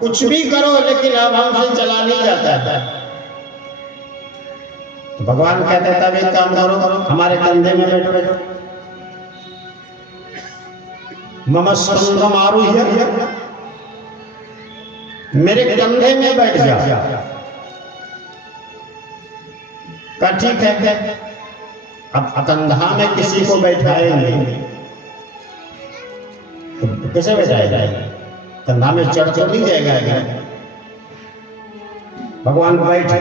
कुछ भी करो लेकिन अब हमसे चला नहीं जाता है। तो भगवान कहते तब एक काम करो, हमारे कंधे में बैठो। मम स्कंदम आरुह्य, मेरे कंधे में बैठ जा। का ठीक है, अब कंधा में किसी को बैठाएंगे तो कैसे बैठाएगा? कंधा में चढ़ तो नहीं जाएगा। भगवान बैठे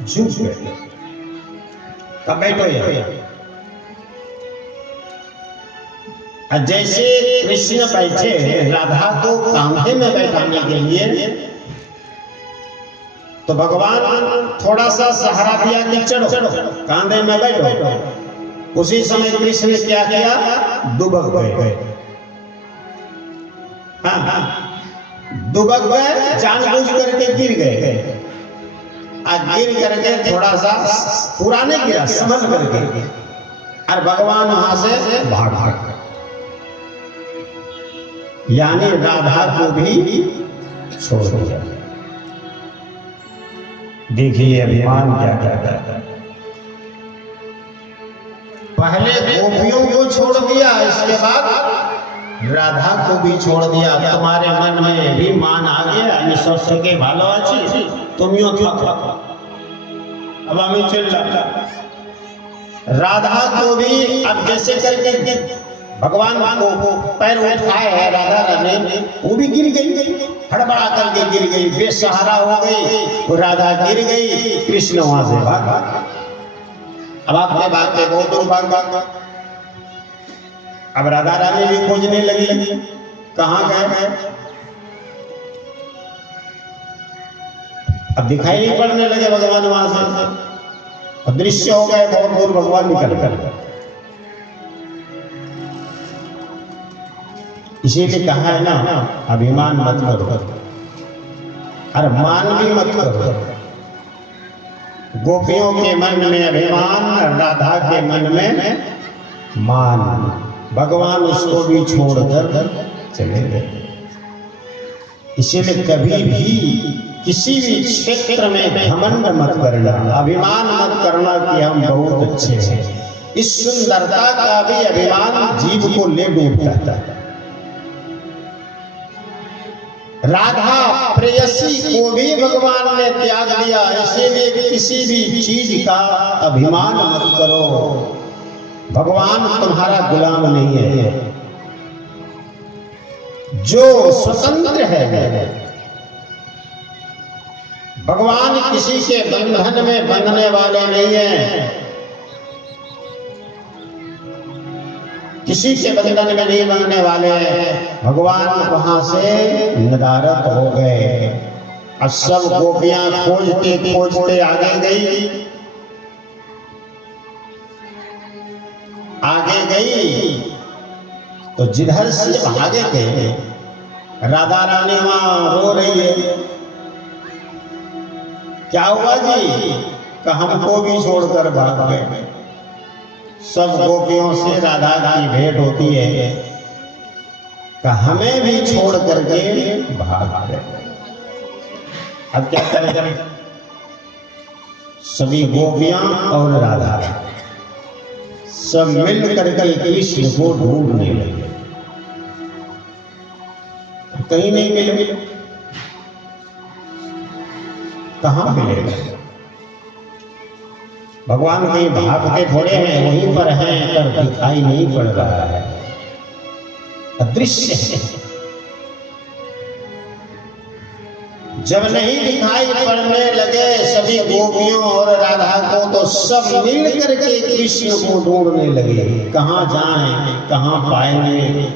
झुक गए, कब बैठो ये? जैसे कृष्ण बैठे राधा को कांधे में बैठाने के लिए, तो भगवान थोड़ा सा सहारा दिया कि चढ़ो कांधे में बैठो। उसी समय कृष्ण ने क्या किया? दुबक गए। हाँ, दुबक गए, जानबूझ करके गिर गए। गिर करके थोड़ा सा पुराने गिरा, समझ करके, और भगवान वहां से भाग। यानी राधा को भी छोड़ दिया। देखिए अभिमान क्या कहता है। पहले गोपियों को छोड़ दिया, इसके बाद राधा को भी छोड़ दिया। तुम्हारे मन में भी मान आ गया, सबके भालो आछी तुमियो था। अब हमें चल राधा को भी अब जैसे करके भगवान को पैर उठाए है राधा रानी, वो भी गिर गई, हड़बड़ा करके गिर गई, बेसहारा हो गई। वो राधा गिर गई, कृष्ण वहां से भागा। अब आपने भागते बहुत दूर भागा। अब राधा रानी भी खोजने लगी, कहाँ गए? अब दिखाई नहीं पड़ने लगे भगवान वहां से, अदृश्य हो गए, बहुत दूर भगवान निकल कर। इसीलिए कहा है ना, अभिमान मत करो, और मान भी मत करो। गोपियों के मन में अभिमान, राधा के मन में मान। भगवान उसको भी छोड़कर चले गए। इसीलिए कभी भी किसी भी क्षेत्र में घमंड मत करना, अभिमान मत करना कि हम बहुत अच्छे हैं। इस सुंदरता का भी अभिमान जीव को ले डूबता है। राधा प्रेयसी को भी भगवान ने त्याग दिया। इसीलिए किसी भी चीज का अभिमान मत करो। भगवान तुम्हारा गुलाम नहीं है, जो स्वतंत्र है। भगवान किसी के बंधन में बंधने वाले नहीं है, किसी के बंधन में नहीं बंधने वाले। भगवान वहां से नदारद हो गए। अब सब गोपियां खोजते खोजते आगे गई, तो जिधर से भागे थे राधा रानी वहां रो रही है। क्या हुआ जी? कि हमको भी छोड़कर भाग गए। सब गोपियों से राधा की भेंट होती है, कि हमें भी छोड़ करके भाग गए। अब क्या करें? सभी गोपियां और राधा सब मिल करके कृष्ण को ढूंढने लगे, कहीं नहीं मिले। कहां मिलेगा? भगवान कहीं भागते थोड़े हैं, वहीं पर हैं, पर दिखाई नहीं पड़ रहा है, अदृश्य है। जब नहीं दिखाई पड़ने लगे सभी गोपियों और राधा को, तो सब मिल करके कृष्ण को ढूंढने लगे। कहाँ जाएं, कहाँ पाएंगे?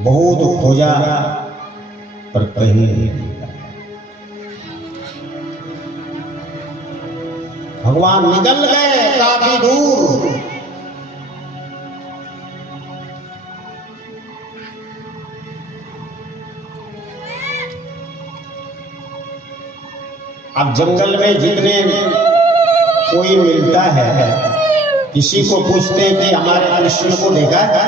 बहुत खोजा पर कहीं नहीं। भगवान निकल गए काफी दूर। अब जंगल में जितने कोई मिलता है, किसी को पूछते हैं कि हमारे कृष्ण को देखा है?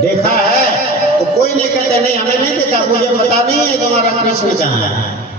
देखा है? तो कोई कोई नहीं कहते नहीं हमें नहीं देखा, मुझे पता नहीं है तुम्हारा कृष्ण कहाँ है।